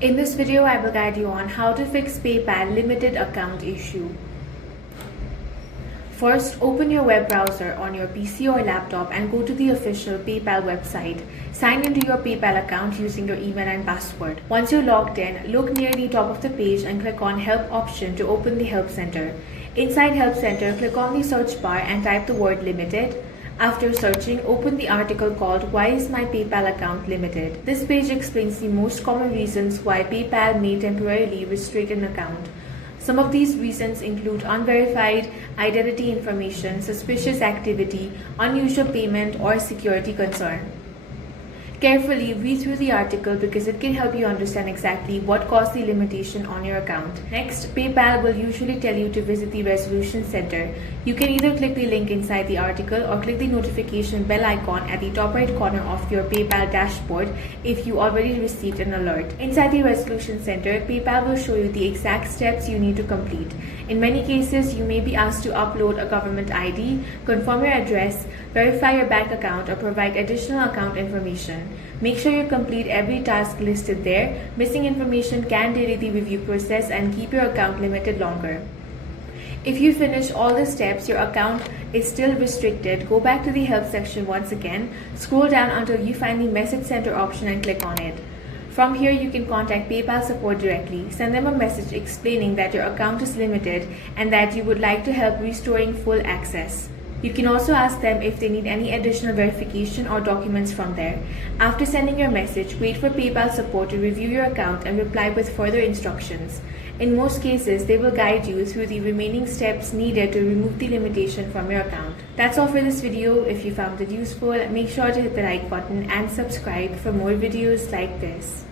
In this video, I will guide you on how to fix PayPal limited account issue. First, open your web browser on your PC or laptop and go to the official PayPal website. Sign into your PayPal account using your email and password. Once you're logged in, look near the top of the page and click on Help option to open the Help Center. Inside Help Center, click on the search bar and type the word limited. After searching, open the article called Why is my PayPal account limited? This page explains the most common reasons why PayPal may temporarily restrict an account. Some of these reasons include unverified identity information, suspicious activity, unusual payment, or security concern. Carefully read through the article because it can help you understand exactly what caused the limitation on your account. Next, PayPal will usually tell you to visit the Resolution Center. You can either click the link inside the article or click the notification bell icon at the top right corner of your PayPal dashboard if you already received an alert. Inside the Resolution Center, PayPal will show you the exact steps you need to complete. In many cases, you may be asked to upload a government ID, confirm your address, verify your bank account, or provide additional account information. Make sure you complete every task listed there. Missing information can delay the review process and keep your account limited longer. If you finish all the steps, your account is still restricted, go back to the help section once again, scroll down until you find the message center option and click on it. From here, you can contact PayPal support directly. Send them a message explaining that your account is limited and that you would like to help restoring full access. You can also ask them if they need any additional verification or documents from there. After sending your message, wait for PayPal support to review your account and reply with further instructions. In most cases, they will guide you through the remaining steps needed to remove the limitation from your account. That's all for this video. If you found it useful, make sure to hit the like button and subscribe for more videos like this.